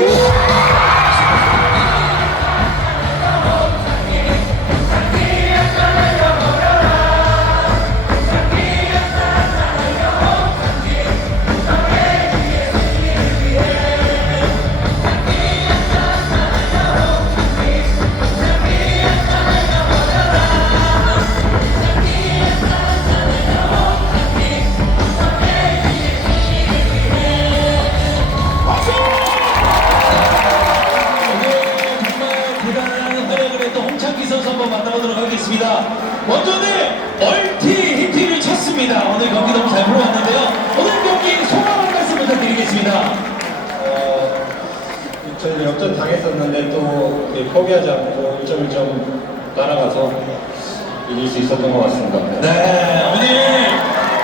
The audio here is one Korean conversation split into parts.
오 역전 당했었는데 또 포기하지 않고 1점 1점 따라가서 이길 수 있었던 것 같습니다. 네, 오늘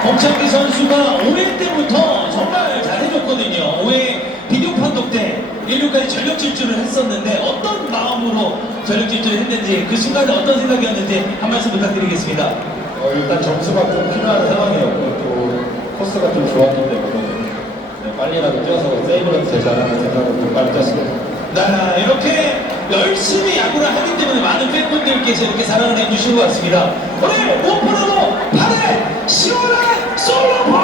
홍창기 선수가 5회 때부터 정말 잘해줬거든요. 5회 비디오 판독 때 1루까지 전력 질주를 했었는데 어떤 마음으로 전력 질주를 했는지 그 순간에 어떤 생각이었는지 한 말씀 부탁드리겠습니다. 어, 일단 점수가 좀 필요한 상황이었고 또 코스가 좀 좋았기 때문에 네, 빨리라도 뛰어서 세이브라도 되자라는 생각으로 좀 빨리 뛰었습니다. 네, 이렇게 열심히 야구를 하기 때문에 많은 팬분들께서 이렇게 사랑을 해주신 것 같습니다. 오늘 오프너로 8회 시원한 솔로볼!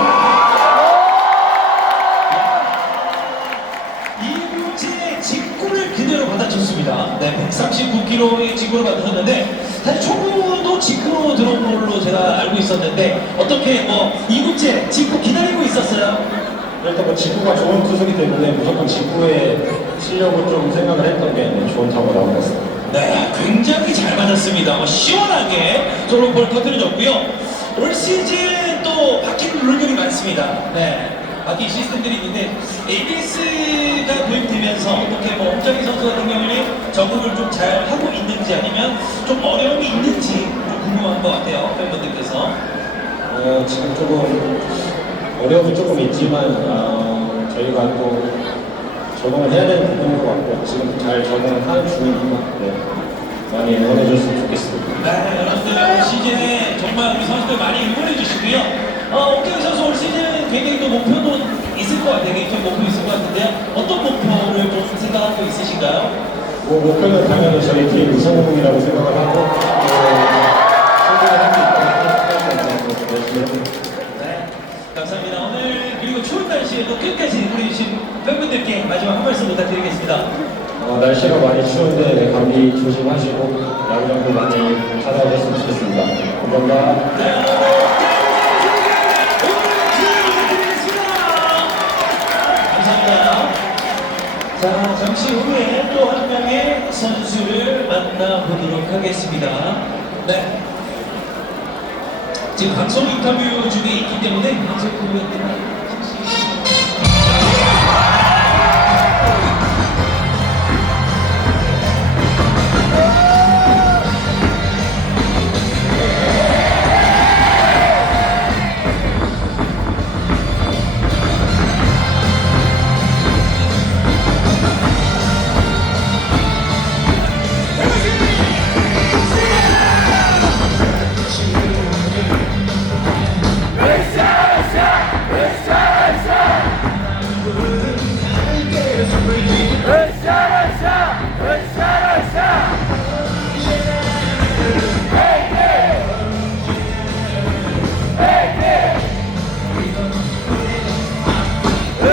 이구째 직구를 그대로 받아쳤습니다. 네, 139km의 직구를 받아쳤는데 사실 초구도 직구로 들어온 걸로 제가 알고 있었는데 어떻게 뭐 이구째 직구 기다리고 있었어요? 일단 뭐 직구가 좋은 투수기 때문에 무조건 직구의 실력을 좀 생각을 했던 게 네, 좋은 타구가 나온 것 같습니다. 네, 굉장히 잘 맞았습니다. 뭐 시원하게 솔로볼 터뜨려졌고요. 올 시즌 또 바뀐 룰들이 많습니다. 네, 바뀐 시스템들이 있는데 ABS가 도입되면서 어떻게 뭐 엄정희 선수 같은 경우는 적응을 좀 잘 하고 있는지 아니면 좀 어려움이 있는지 좀 궁금한 것 같아요. 팬분들께서. 어, 지금 조금 어려움이 조금 있지만 어, 저희가 또 적응을 해야 되는 부분인 것 같고 지금 잘 적응을 하는 중이니까 네, 많이 응원해 줬으면 좋겠습니다. 네, 여러분들 올 시즌에 정말 우리 선수들 많이 응원해 주시고요. 어, 옥경희 선수 올 시즌 굉장히 또 목표도 있을 것 같아요. 개인적인 목표 있을 것 같은데요. 어떤 목표를 좀 생각하고 있으신가요? 뭐 목표는 당연히 저희 팀 우승이라고 생각을 하고 또 성공을 할수 있도록 열심히 해보겠습니다. 네, 감사합니다. 오늘 그리고 추운 날씨에도 끝까지 우리 주신 팬분들께 마지막 한 말씀 부탁드리겠습니다. 어, 날씨가 많이 추운데 네, 감기 조심하시고 야구장도 많이 찾아오셨으면 좋겠습니다. 감사합니다. 감사합니다. 자, 잠시 후에 또 한 명의 선수를 만나보도록 하겠습니다. 네. 지금 방송 인터뷰 중에 있기 때문에 방송 인터뷰 때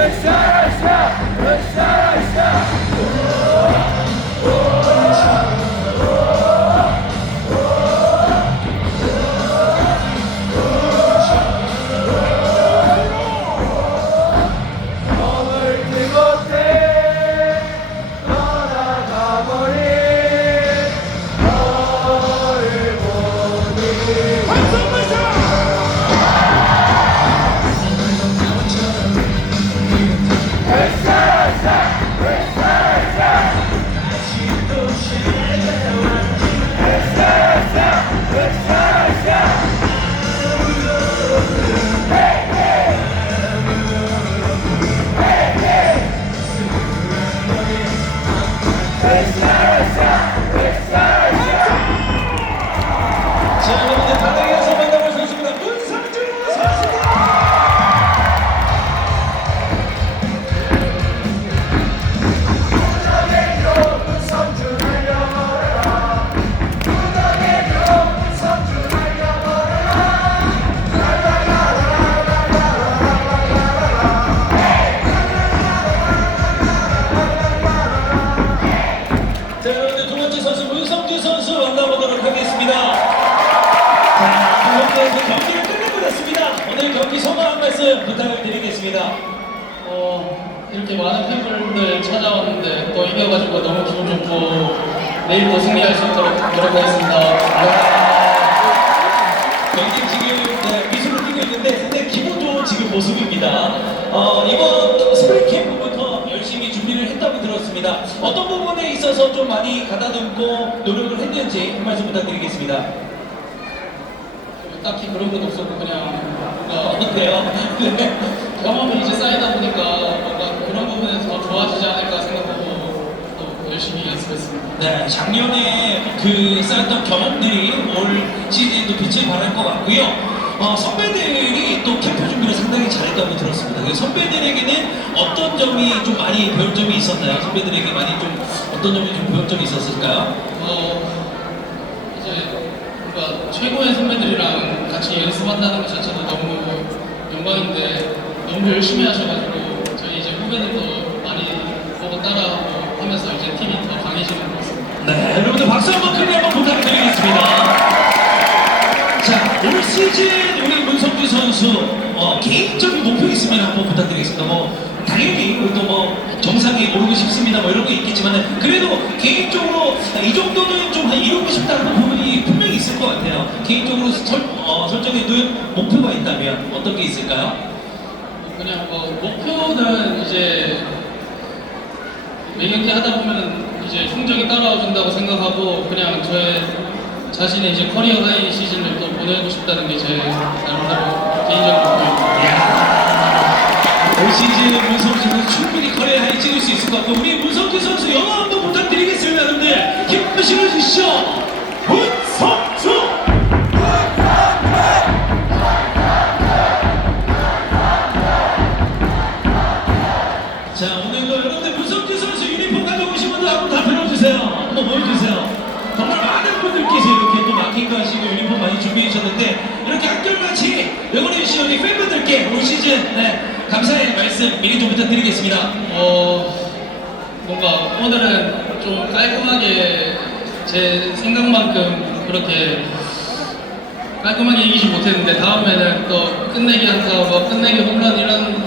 Yes, sir. 자, 오늘 경기 소감 한 말씀 부탁을 드리겠습니다. 어, 이렇게 많은 팬분들 찾아왔는데 또 이겨가지고 너무 기분 좋고 내일도 승리할 수 있도록 노력하겠습니다. 경기 지금 네, 미술을 뛰고 있는데 상당히 기분 좋은 지금 모습입니다. 어, 이번 스프링 캠프부터 열심히 준비를 했다고 들었습니다. 어떤 부분에 있어서 좀 많이 가다듬고 노력을 했는지 한 말씀 부탁드리겠습니다. 딱히 그런 건 없었고 그냥 어, 뭔가 어때요? 네. 경험이 이제 쌓이다 보니까 뭔가 그런 부분에서 더 좋아지지 않을까 생각하고 또 열심히 연습했습니다. 네, 작년에 그 쌓였던 경험들이 올 시즌에도 빛을 발할 것 같고요. 어, 선배들이 또 캠프 준비를 상당히 잘했다고 들었습니다. 그래서 선배들에게는 어떤 점이 좀 많이 배울 점이 있었나요? 선배들에게 많이 좀 어떤 점이 좀 배울 점이 있었을까요? 어, 이제 뭔가 최고의 선배들이랑 같이 연습한다는 것 자체도 너무 영광인데 너무 열심히 하셔가지고 저희 이제 후배들도 많이 보고 따라하고 하면서 이제 팀이 더 강해지는 것 같습니다. 네, 여러분들 박수 한번 크게 한번 부탁드리겠습니다. 자, 올 시즌 우리 문성규 선수 어, 개인적인 목표 있으면 한번 부탁드리겠습니다. 뭐 당연히 우리도 뭐 정상에 오르고 싶습니다. 뭐 이런 거 있겠지만 그래도 개인적으로 이 정도는 좀 이루고 싶다는 부분이 있을 것 같아요. 개인적으로 설, 어, 설정해둔 목표가 있다면 어떤 게 있을까요? 그냥 뭐 목표는 이제 매경기 하다 보면 이제 성적이 따라와 준다고 생각하고 그냥 저의 자신의 이제 커리어 하이 시즌을 또 보내고 싶다는 게 제 나름대로 개인적인 목표입니다. 올 시즌 문성규 선수 충분히 커리어 하이 찍을 수 있을 것 같고 우리 문성규 선수 영어 한번 부탁드리겠습니다 여러분들 힘 실어주시죠 우리 팬분들께 올 시즌 네, 감사의 말씀 미리 좀 부탁드리겠습니다. 어 뭔가 오늘은 좀 깔끔하게 제 생각만큼 그렇게 깔끔하게 이기지 못했는데 다음에는 또 끝내기 한타, 뭐 끝내기 홈런 이런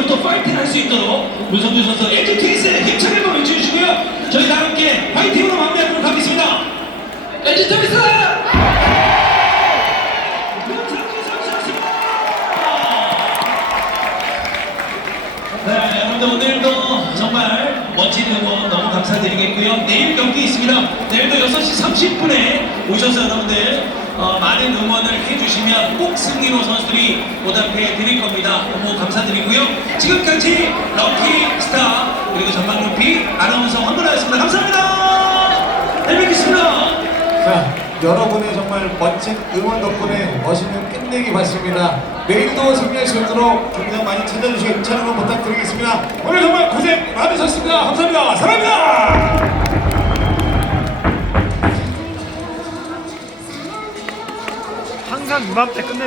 내일도 또 파이팅 할 수 있도록 문성준 선수 LG 트윈스 힘차게 한번 외쳐주시고요. 저희 다 함께 파이팅으로 마무리하도록 하겠습니다. LG 트윈스! 문성준 선수였습니다. 네, 여러분들 오늘도 정말 멋진 응원 너무 감사드리겠고요. 내일 경기 있습니다. 내일도 6시 30분에 오셔서 여러분들 어, 많은 응원을 해주시면 꼭 승리로 선수들이 보답해 드릴 겁니다. 너무 감사드리고요. 지금까지 럭키 스타 그리고 전방 루피 아나운서 황근아였습니다. 감사합니다. 잘 뵙겠습니다. 자, 여러분의 정말 멋진 응원 덕분에 멋있는 끝내기 봤습니다. 내일도 승리할 수 있도록 경기장 많이 찾아주시고 응원 부탁드리겠습니다. 오늘 정말 고생 많으셨습니다. 감사합니다. 사랑합니다. 항상 이맘때 끝내